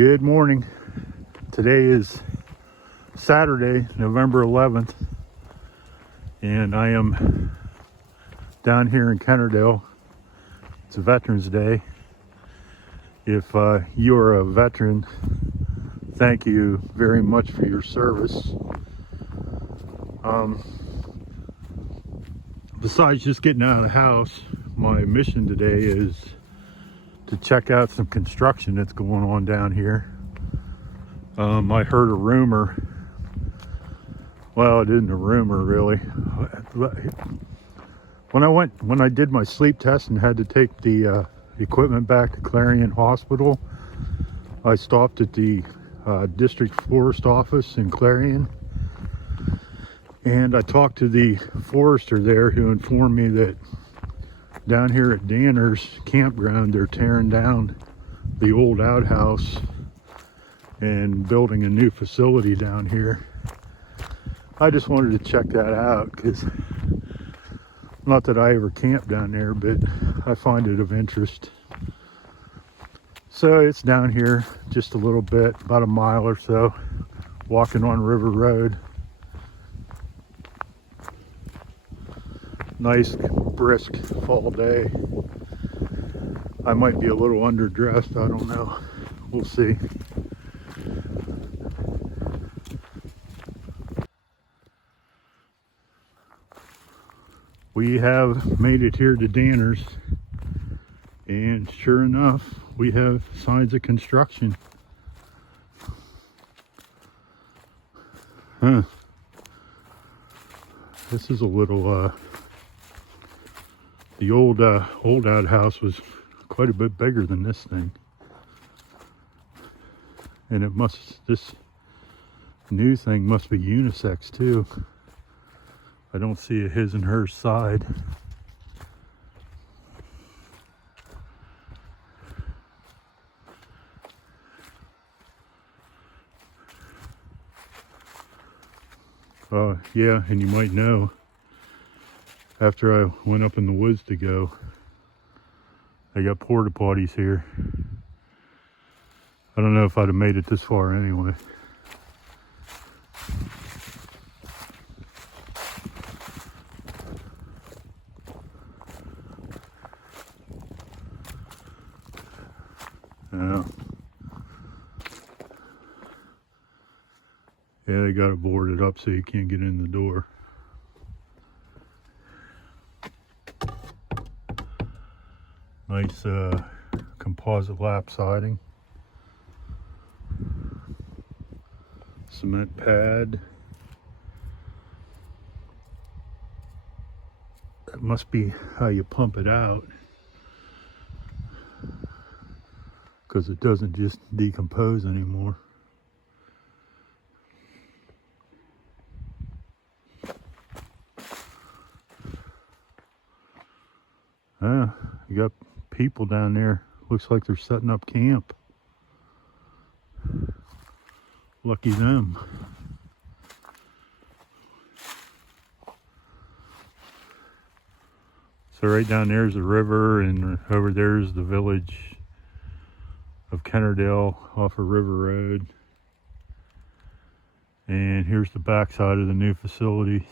Good morning. Today is Saturday, November 11th, and I am down here in Kennerdell. It's a Veterans Day. If you're a veteran, thank you very much for your service. Besides just getting out of the house, my mission today is to check out some construction that's going on down here. I heard a rumor. Well, it isn't a rumor really. When I did my sleep test and had to take the equipment back to Clarion Hospital, I stopped at the district forest office in Clarion, and I talked to the forester there, who informed me that down here at Danner's Campground, they're tearing down the old outhouse and building a new facility down here. I just wanted to check that out, because not that I ever camp down there, but I find it of interest. So it's down here just a little bit, about a mile or so, walking on River Road. Nice brisk fall day. I might be a little underdressed, I don't know. We'll see. We have made it here to Danner's, and sure enough, we have signs of construction. This is a little the old outhouse was quite a bit bigger than this thing, and this new thing must be unisex too. I don't see a his and hers side. Yeah, and you might know, after I went up in the woods to go, I got porta potties here. I don't know if I'd have made it this far anyway. Yeah, they got it boarded up so you can't get in the door. Nice composite lap siding. Cement pad. That must be how you pump it out, because it doesn't just decompose anymore. You got people down there. Looks like they're setting up camp. Lucky them. So right down there is the river, and over there is the village of Kennerdell off of River Road. And here's the backside of the new facility.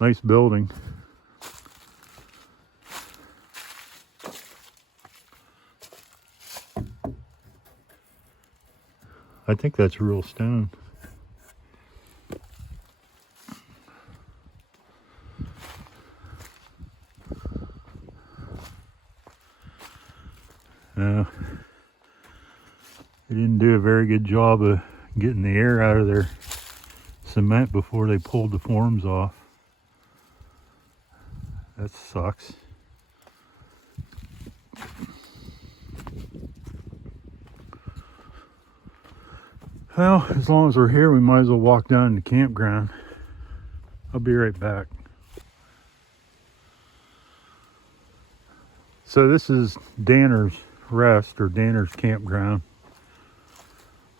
Nice building. I think that's real stone. They didn't do a very good job of getting the air out of their cement before they pulled the forms off. That sucks. Well, as long as we're here, we might as well walk down to the campground. I'll be right back. So this is Danner's Rest, or Danner's Campground.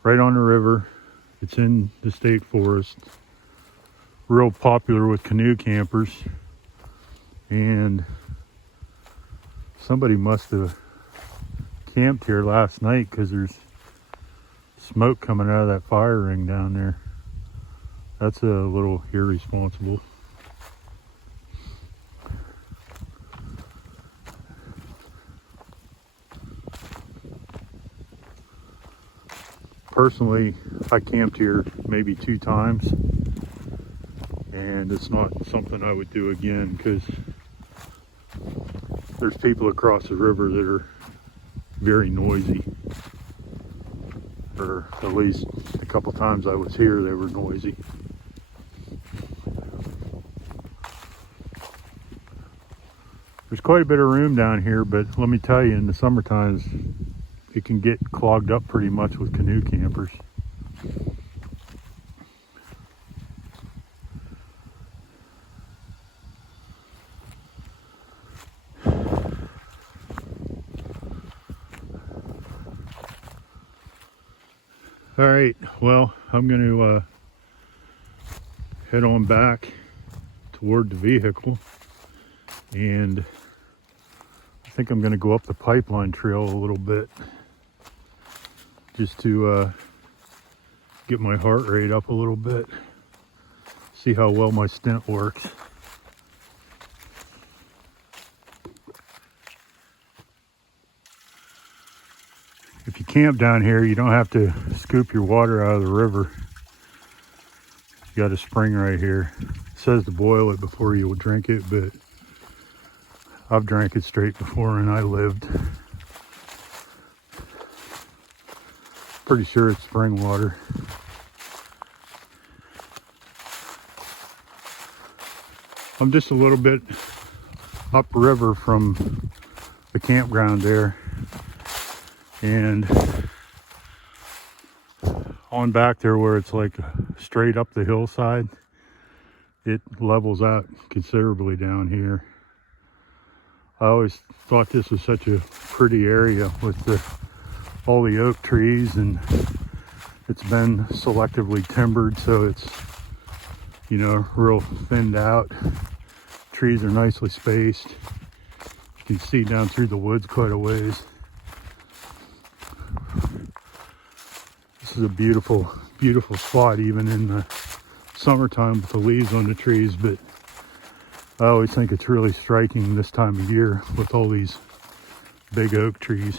Right on the river. It's in the state forest. Real popular with canoe campers. And somebody must have camped here last night because there's smoke coming out of that fire ring down there. That's a little irresponsible. Personally, I camped here maybe 2 times, and it's not something I would do again because there's people across the river that are very noisy. Or at least a couple times I was here, they were noisy. There's quite a bit of room down here, but let me tell you, in the summer times, it can get clogged up pretty much with canoe campers. All right, well, I'm going to head on back toward the vehicle, and I think I'm going to go up the pipeline trail a little bit just to get my heart rate up a little bit, see how well my stent works. If you camp down here, you don't have to scoop your water out of the river. You got a spring right here. It says to boil it before you will drink it, but I've drank it straight before and I lived. Pretty sure it's spring water. I'm just a little bit upriver from the campground there, and on back there where it's like straight up the hillside, it levels out considerably down here. I always thought this was such a pretty area with all the oak trees, and it's been selectively timbered, so it's, you know, real thinned out. Trees are nicely spaced. You can see down through the woods quite a ways. This is a beautiful, beautiful spot even in the summertime with the leaves on the trees, but I always think it's really striking this time of year with all these big oak trees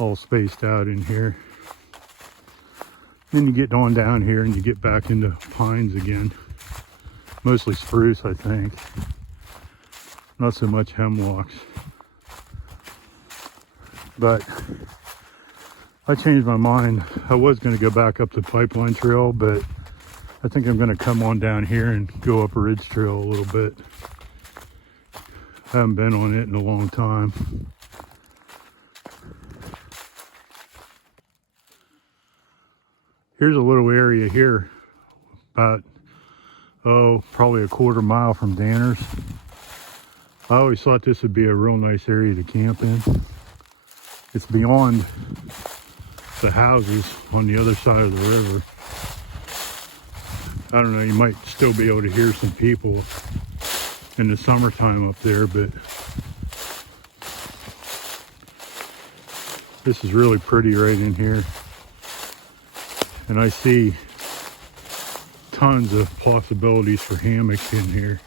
all spaced out in here. Then you get on down here and you get back into pines again. Mostly spruce, I think. Not so much hemlocks. But I changed my mind. I was going to go back up the pipeline trail, but I think I'm going to come on down here and go up a ridge trail a little bit. I haven't been on it in a long time. Here's a little area here, about, probably a quarter mile from Danners. I always thought this would be a real nice area to camp in. It's beyond the houses on the other side of the river. I don't know, you might still be able to hear some people in the summertime up there, but this is really pretty right in here. And I see tons of possibilities for hammocks in here.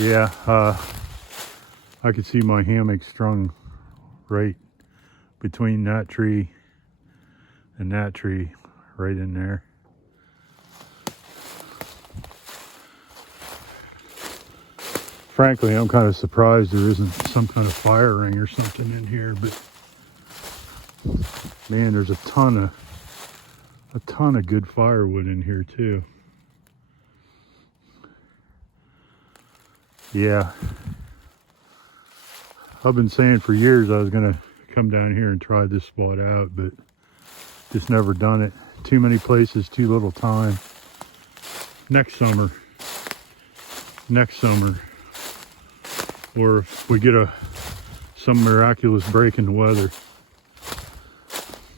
Yeah, I could see my hammock strung right between that tree and that tree, right in there. Frankly, I'm kind of surprised there isn't some kind of fire ring or something in here, but man, there's a ton of good firewood in here too. Yeah, I've been saying for years I was gonna come down here and try this spot out, but just never done it. Too many places, too little time. Next summer, or if we get some miraculous break in the weather,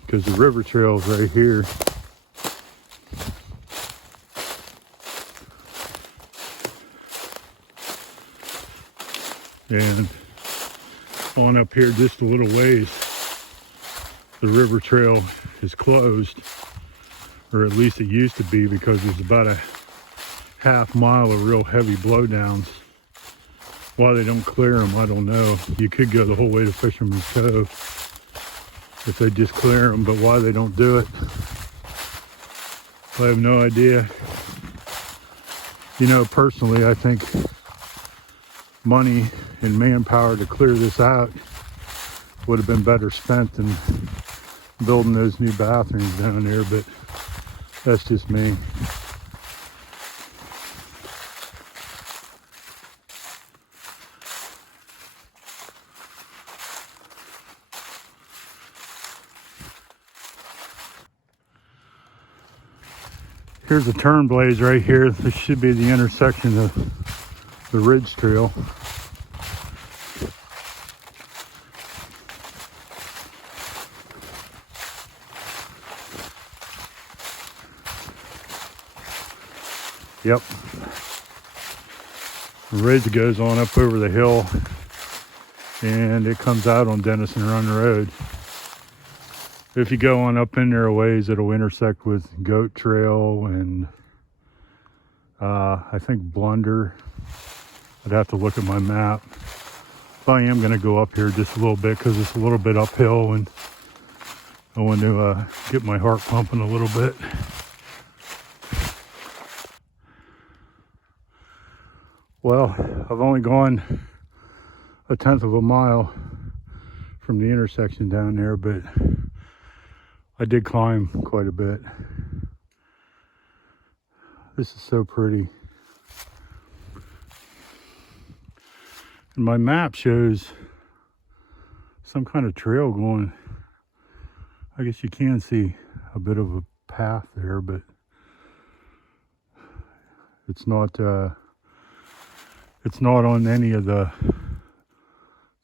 because the river trail is right here. And on up here just a little ways, the river trail is closed, or at least it used to be, because there's about a half mile of real heavy blowdowns. Why they don't clear them, I don't know. You could go the whole way to Fisherman's Cove if they just clear them, but why they don't do it, I have no idea. You know, personally, I think money and manpower to clear this out would have been better spent than building those new bathrooms down there, but that's just me. Here's the turn blades right here. This should be the intersection of the Ridge Trail. Yep. The ridge goes on up over the hill and it comes out on Denison Run Road. If you go on up in there a ways, it'll intersect with Goat Trail and I think Blunder. I'd have to look at my map. But I am going to go up here just a little bit because it's a little bit uphill and I want to get my heart pumping a little bit. Well, I've only gone 1/10 of a mile from the intersection down there, but I did climb quite a bit. This is so pretty. And my map shows some kind of trail going. I guess you can see a bit of a path there, but it's not on any of the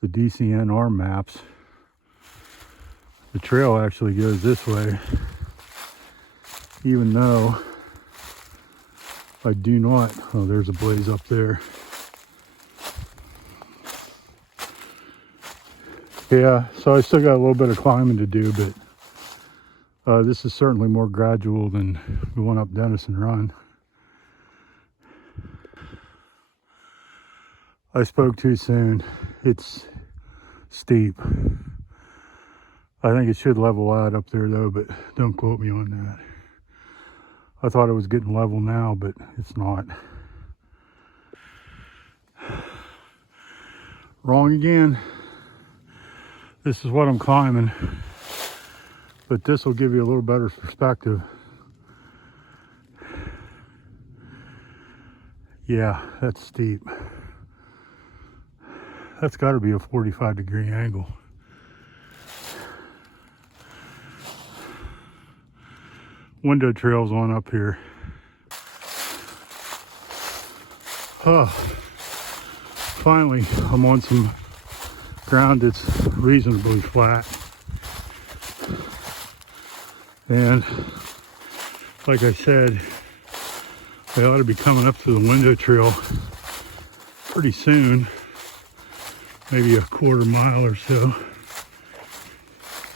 DCNR maps. The trail actually goes this way, even though I do not. Oh, there's a blaze up there. Yeah, so I still got a little bit of climbing to do, but this is certainly more gradual than the one up Denison Run. I spoke too soon. It's steep. I think it should level out up there though, but don't quote me on that. I thought it was getting level now, but it's not. Wrong again. This is what I'm climbing, but this will give you a little better perspective. Yeah, that's steep. That's got to be a 45-degree angle. Window trails on up here. Oh, finally, I'm on some ground that's reasonably flat. And like I said, I ought to be coming up to the window trail pretty soon. Maybe a quarter mile or so.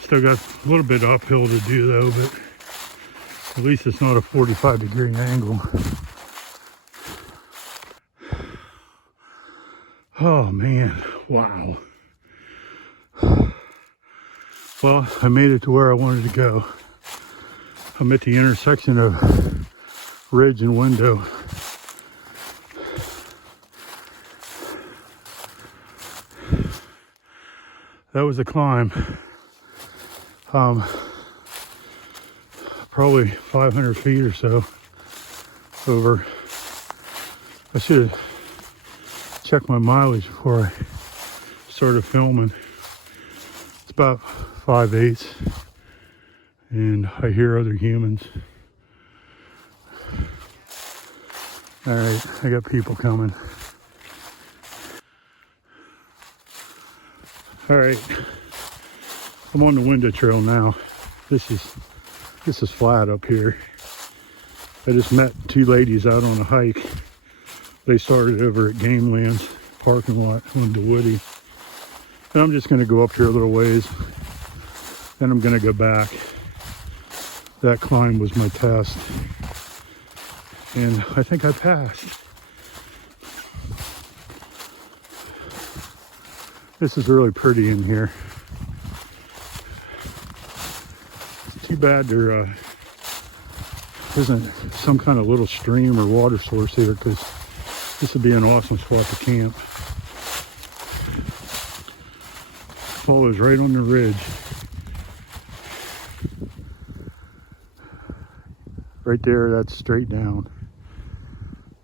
Still got a little bit uphill to do though, but at least it's not a 45-degree angle. Oh man, wow. Well, I made it to where I wanted to go. I'm at the intersection of Ridge and Window. That was a climb. Probably 500 feet or so over. I should have checked my mileage before I started filming. It's about 5/8, and I hear other humans. All right, I got people coming. All right, I'm on the window trail now. This is flat up here. I just met two ladies out on a hike. They started over at Gamelands parking lot onto Woody. And I'm just going to go up here a little ways. Then I'm going to go back. That climb was my test. And I think I passed. This is really pretty in here. It's too bad there isn't some kind of little stream or water source here, because this would be an awesome spot to camp. Follows right on the ridge. Right there, that's straight down.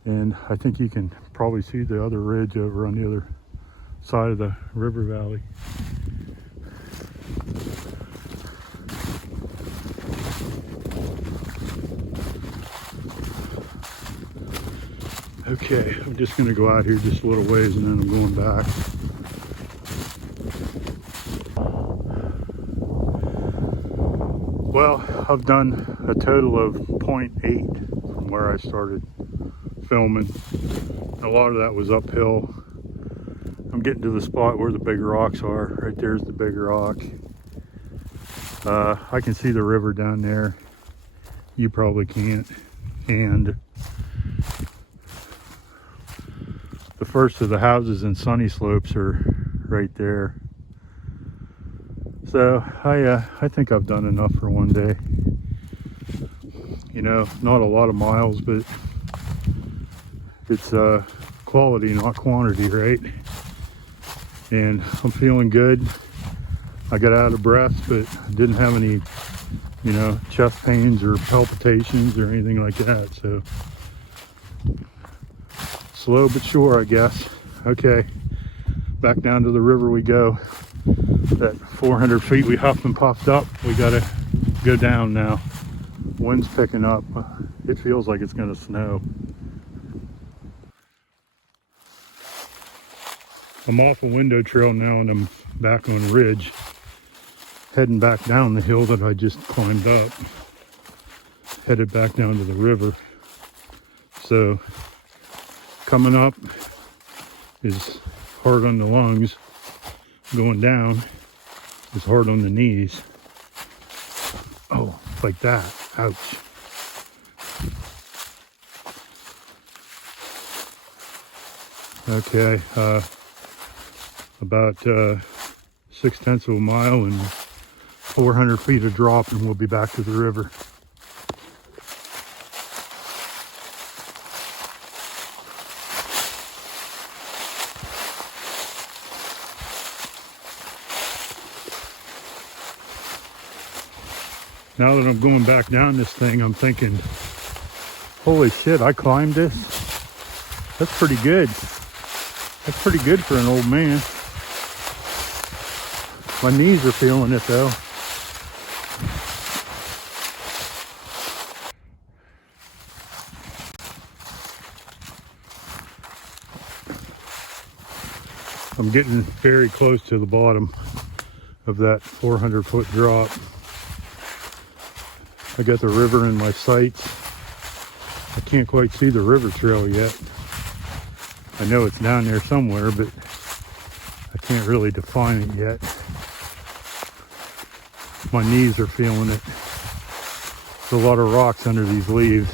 And I think you can probably see the other ridge over on the other side of the river valley. Okay, I'm just going to go out here just a little ways and then I'm going back. Well, I've done a total of 0.8 from where I started filming. A lot of that was uphill. I'm getting to the spot where the big rocks are. Right there's the big rock. I can see the river down there. You probably can't. And the first of the houses in Sunny Slopes are right there. So I think I've done enough for one day. You know, not a lot of miles, but it's quality, not quantity, right? And I'm feeling good. I got out of breath, but didn't have any, you know, chest pains or palpitations or anything like that. So slow but sure, I guess. Okay, back down to the river we go. That 400 feet we huffed and puffed up, we gotta go down now. Wind's picking up. It feels like it's gonna snow. I'm off a window trail now and I'm back on ridge, heading back down the hill that I just climbed up, headed back down to the river. So coming up is hard on the lungs, going down is hard on the knees. Oh, like that. Ouch. Okay, about 0.6 of a mile and 400 feet of drop and we'll be back to the river. Now that I'm going back down this thing, I'm thinking, holy shit, I climbed this? That's pretty good. That's pretty good for an old man. My knees are feeling it though. I'm getting very close to the bottom of that 400-foot drop. I got the river in my sights. I can't quite see the river trail yet. I know it's down there somewhere, but I can't really define it yet. My knees are feeling it. There's a lot of rocks under these leaves.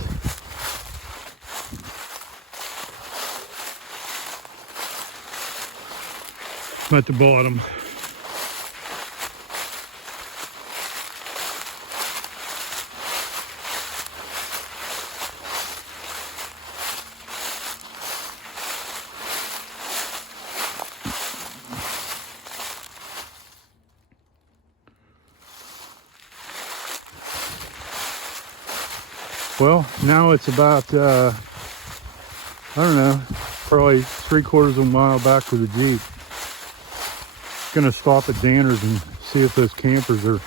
I'm at the bottom. Well, now it's about, I don't know, probably 3/4 of a mile back to the Jeep. Gonna stop at Danner's and see if those campers are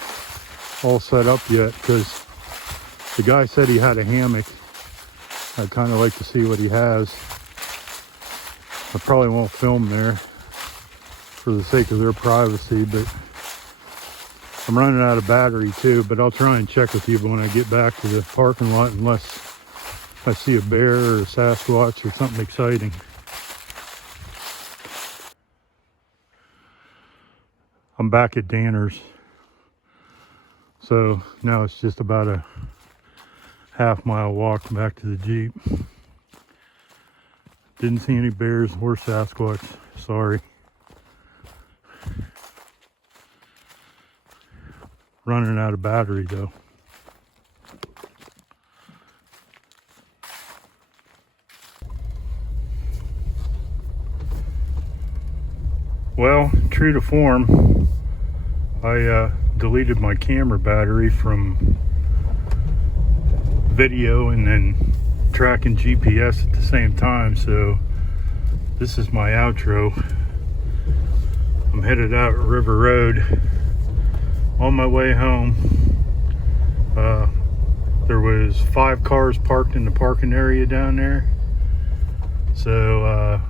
all set up yet, because the guy said he had a hammock. I'd kind of like to see what he has. I probably won't film there for the sake of their privacy, but I'm running out of battery too, but I'll try and check with you when I get back to the parking lot, unless I see a bear or a Sasquatch or something exciting. I'm back at Danners. So now it's just about a half-mile walk back to the Jeep. Didn't see any bears or Sasquatch, sorry. Running out of battery though. Well, true to form, I deleted my camera battery from video and then tracking GPS at the same time, so this is my outro. I'm headed out River Road on my way home. There was 5 cars parked in the parking area down there, so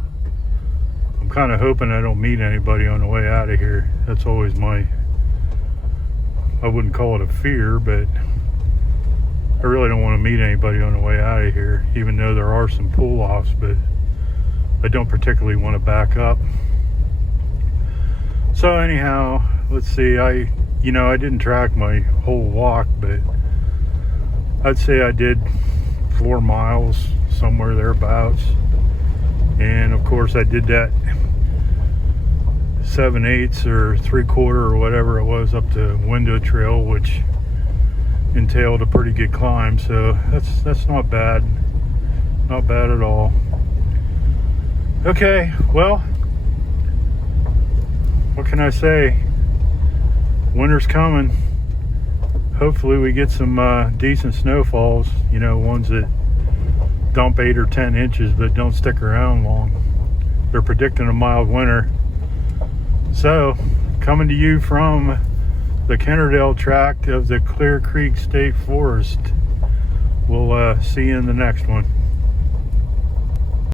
I'm kind of hoping I don't meet anybody on the way out of here. That's always my, I wouldn't call it a fear, but I really don't want to meet anybody on the way out of here, even though there are some pull-offs, but I don't particularly want to back up. So anyhow, let's see, I didn't track my whole walk, but I'd say I did 4 miles, somewhere thereabouts. And of course I did that 7/8 or 3/4 or whatever it was up to Window Trail, which entailed a pretty good climb, so that's not bad. Not bad at all. Okay, well, what can I say? Winter's coming. Hopefully we get some decent snowfalls, ones that dump 8 or 10 inches but don't stick around long. They're predicting a mild winter. So, coming to you from the Kennerdell tract of the Clear Creek State Forest. We'll see you in the next one.